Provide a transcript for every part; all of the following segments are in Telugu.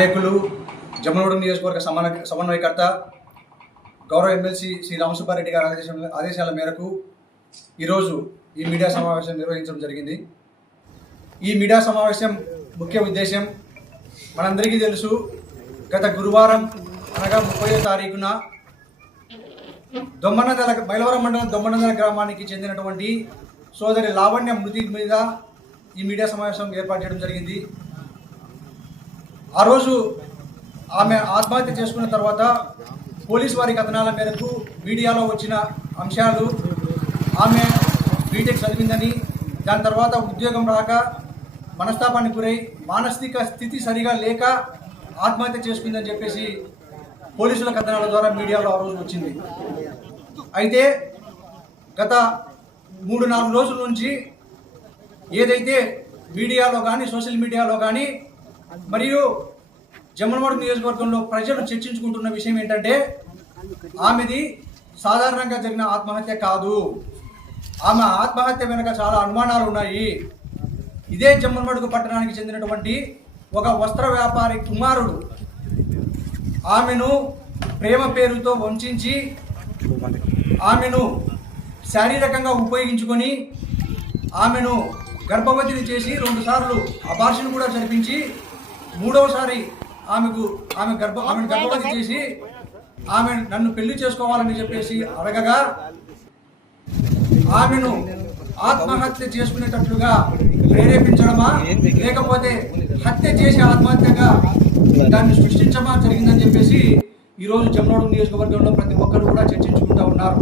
నాయకులు జమ్మలమడుగు నియోజకవర్గ సమన్వయకర్త గౌరవ ఎమ్మెల్సీ శ్రీ రామసుబ్బారెడ్డి గారి ఆదేశాల మేరకు ఈరోజు ఈ మీడియా సమావేశం నిర్వహించడం జరిగింది. ఈ మీడియా సమావేశం ముఖ్య ఉద్దేశం మనందరికీ తెలుసు. గత గురువారం అనగా 30వ తారీఖున మైలవరం మండలం దొమ్మనందల గ్రామానికి చెందినటువంటి సోదరి లావణ్య మృతి మీద ఈ మీడియా సమావేశం ఏర్పాటు చేయడం జరిగింది. ఆ రోజు ఆమె ఆత్మహత్య చేసుకున్న తర్వాత పోలీసు వారి కథనాల మేరకు మీడియాలో వచ్చిన అంశాలు ఆమె బీటెక్ చదివిందని, దాని తర్వాత ఉద్యోగం రాక మనస్తాపానికి గురై మానసిక స్థితి సరిగా లేక ఆత్మహత్య చేసుకుందని చెప్పేసి పోలీసుల కథనాల ద్వారా మీడియాలో ఆ రోజు వచ్చింది. అయితే గత 3-4 రోజుల నుంచి ఏదైతే మీడియాలో కానీ సోషల్ మీడియాలో కానీ మరియు జమ్మలమడుగు నియోజకవర్గంలో ప్రజలు చర్చించుకుంటున్న విషయం ఏంటంటే ఆమెది సాధారణంగా జరిగిన ఆత్మహత్య కాదు, ఆమె ఆత్మహత్య వెనుక చాలా అనుమానాలు ఉన్నాయి. ఇదే జమ్మలమడుగు పట్టణానికి చెందినటువంటి ఒక వస్త్ర వ్యాపారి కుమారుడు ఆమెను ప్రేమ పేరుతో వంచి ఆమెను శారీరకంగా ఉపయోగించుకొని ఆమెను గర్భవతిని చేసి 2 సార్లు అబార్షన్ కూడా జరిపించి 3వసారి ఆమెను గర్భవతి చేసి ఆమె నన్ను పెళ్లి చేసుకోవాలని చెప్పేసి అడగగా ఆమెను ఆత్మహత్య చేసుకునేటట్లుగా ప్రేరేపించడమా లేకపోతే హత్య చేసి ఆత్మహత్యగా దాన్ని సృష్టించమా జరిగిందని చెప్పేసి ఈరోజు జమ్మలమడుగు నియోజకవర్గంలో ప్రతి ఒక్కరు కూడా చర్చించుకుంటూ ఉన్నారు.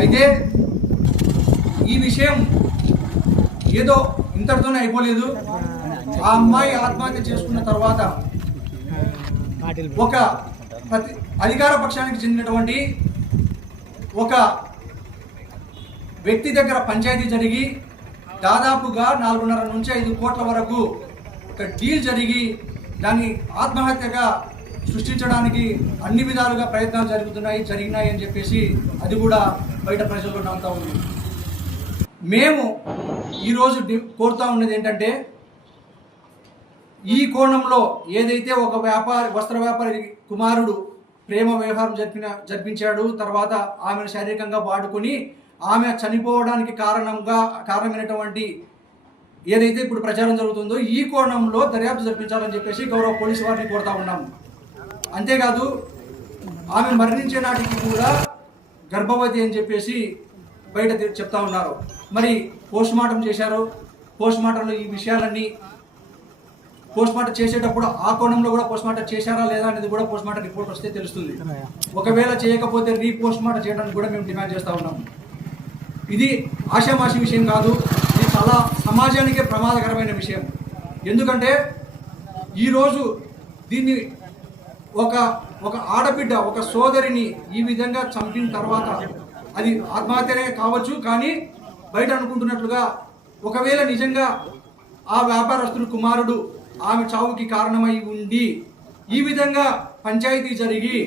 అయితే ఈ విషయం ఏదో ఇంతటితోనే అయిపోలేదు. ఆ అమ్మాయి ఆత్మహత్య చేసుకున్న తర్వాత ఒక అధికార పక్షానికి చెందినటువంటి ఒక వ్యక్తి దగ్గర పంచాయతీ జరిగి దాదాపుగా 4.5 నుంచి 5 కోట్ల వరకు ఒక డీల్ జరిగి దాన్ని ఆత్మహత్యగా సృష్టించడానికి అన్ని విధాలుగా ప్రయత్నాలు జరిగినాయి అని చెప్పేసి అది కూడా బయట ప్రజల్లో నమ్ముతా ఉంది. మేము ఈరోజు కోరుతా ఉన్నది ఏంటంటే ఈ కోణంలో ఏదైతే ఒక వస్త్ర వ్యాపారి కుమారుడు ప్రేమ వ్యవహారం జరిపించాడు, తర్వాత ఆమెను శారీరకంగా వాడుకొని ఆమె చనిపోవడానికి కారణమైనటువంటి ఏదైతే ఇప్పుడు ప్రచారం జరుగుతుందో ఈ కోణంలో దర్యాప్తు జరిపించాలని చెప్పేసి గౌరవ పోలీసు వారిని కోరుతా ఉన్నాము. అంతేకాదు ఆమె మరణించే నాటికి కూడా గర్భవతి అని చెప్పేసి బయట చెప్తా ఉన్నారు. మరి పోస్ట్మార్టం చేశారు. పోస్ట్మార్టంలో ఈ విషయాలన్నీ పోస్ట్మార్టం చేసేటప్పుడు ఆ కోణంలో కూడా పోస్ట్మార్టం చేశారా లేదా అనేది కూడా పోస్ట్మార్టం రిపోర్ట్ వస్తే తెలుస్తుంది. ఒకవేళ చేయకపోతే రీపోస్ట్మార్టం చేయడానికి కూడా మేము డిమాండ్ చేస్తూ ఉన్నాము. ఇది ఆషామాషి విషయం కాదు, ఇది చాలా సమాజానికే ప్రమాదకరమైన విషయం. ఎందుకంటే ఈరోజు దీన్ని ఒక ఆడబిడ్డ ఒక సోదరిని ఈ విధంగా చంపిన తర్వాత అది ఆత్మహత్యనే కావచ్చు, కానీ బయట అనుకుంటున్నట్లుగా ఒకవేళ నిజంగా ఆ వ్యాపారస్తుడు కుమారుడు ఆమె చావుకి కారణమై ఉండి ఈ విధంగా పంచాయతీ జరిగి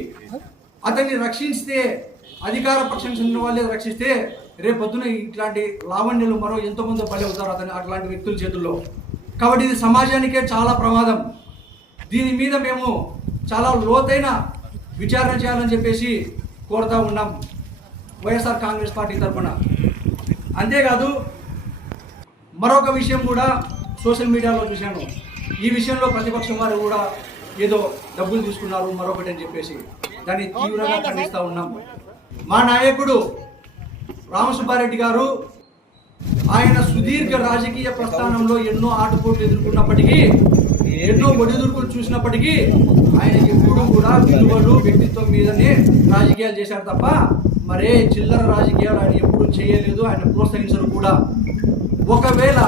అతన్ని రక్షిస్తే, అధికార పక్షం చెందిన వాళ్ళే రక్షిస్తే రేపొద్దున ఇట్లాంటి లావణ్యులు మరో ఎంతోమంది బలి అవుతారు అట్లాంటి వ్యక్తుల చేతుల్లో. కాబట్టి ఇది సమాజానికే చాలా ప్రమాదం. దీని మీద మేము చాలా లోతైన విచారణ చేయాలని చెప్పేసి కోరుతా ఉన్నాం వైఎస్ఆర్ కాంగ్రెస్ పార్టీ తరఫున. అంతేకాదు మరొక విషయం కూడా సోషల్ మీడియాలో చూశాను. ఈ విషయంలో ప్రతిపక్షం వారు కూడా ఏదో డబ్బులు తీసుకున్నారు మరొకటి అని చెప్పేసి దాన్ని తీవ్రంగా ఖండిస్తూ ఉన్నాం. మా నాయకుడు రామసుబ్బారెడ్డి గారు ఆయన సుదీర్ఘ రాజకీయ ప్రస్థానంలో ఎన్నో ఆటుపోట్లు ఎదుర్కొన్నప్పటికీ, ఎన్నో ఒడిదుడుకులు చూసినప్పటికీ ఆయన ఎప్పుడు కూడా విలువలు వ్యక్తిత్వం మీదనే రాజకీయాలు చేశారు తప్ప మరే చిల్లర రాజకీయాలు ఆయన ఎప్పుడు చేయలేదు. ఆయన ప్రోత్సహించరు కూడా. ఒకవేళ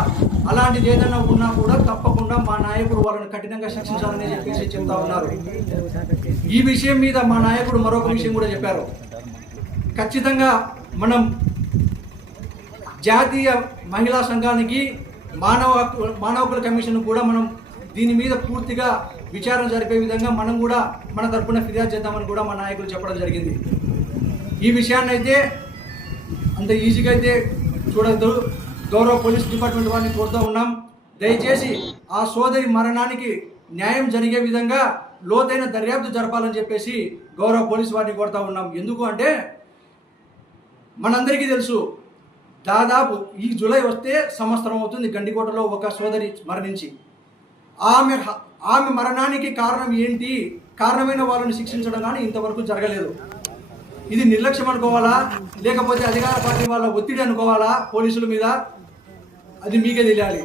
అలాంటిది ఏదైనా ఉన్నా కూడా తప్పకుండా మా నాయకుడు వాళ్ళని కఠినంగా శిక్షించాలని చెప్పేసి చెప్తా ఉన్నారు. ఈ విషయం మీద మా నాయకుడు మరొక విషయం కూడా చెప్పారు. ఖచ్చితంగా మనం జాతీయ మహిళా సంఘానికి మానవ హక్కుల కమిషన్ కూడా మనం దీని మీద పూర్తిగా విచారణ జరిపే విధంగా మనం కూడా మన తరపున ఫిర్యాదు చేద్దామని కూడా మా నాయకులు చెప్పడం జరిగింది. ఈ విషయాన్ని అయితే అంత ఈజీగా అయితే చూడద్దు. గౌరవ పోలీస్ డిపార్ట్మెంట్ వారిని కోరుతూ ఉన్నాం, దయచేసి ఆ సోదరి మరణానికి న్యాయం జరిగే విధంగా లోతైన దర్యాప్తు జరపాలని చెప్పేసి గౌరవ పోలీసు వారిని కోరుతా ఉన్నాం. ఎందుకు అంటే మనందరికీ తెలుసు, దాదాపు ఈ జూలై వస్తే సంవత్సరం అవుతుంది గండికోటలో ఒక సోదరి మరణించి. ఆమె మరణానికి కారణం ఏంటి, కారణమైన వాళ్ళని శిక్షించడం కానీ ఇంతవరకు జరగలేదు. ఇది నిర్లక్ష్యం అనుకోవాలా, లేకపోతే అధికార పార్టీ వాళ్ళ ఒత్తిడి అనుకోవాలా పోలీసుల మీద, అది మీకే తెలియాలి.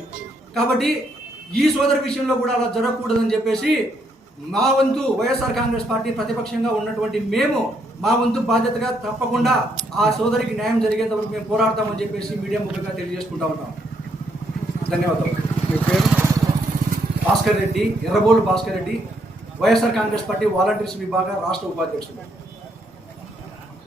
కాబట్టి ఈ సోదరి విషయంలో కూడా అలా జరగకూడదని చెప్పేసి మా వంతు వైఎస్ఆర్ కాంగ్రెస్ పార్టీ ప్రతిపక్షంగా ఉన్నటువంటి మేము మా వంతు బాధ్యతగా తప్పకుండా ఆ సోదరికి న్యాయం జరిగేంత వరకు మేము పోరాడతామని చెప్పేసి మీడియా ముఖ్యంగా తెలియజేసుకుంటా ఉంటాం. ధన్యవాదాలు. మీ పేరు? భాస్కర్ రెడ్డి, ఎర్రబోలు భాస్కర్ రెడ్డి, వైఎస్ఆర్ కాంగ్రెస్ పార్టీ వాలంటీర్స్ విభాగ రాష్ట్ర ఉపాధ్యక్షుడు.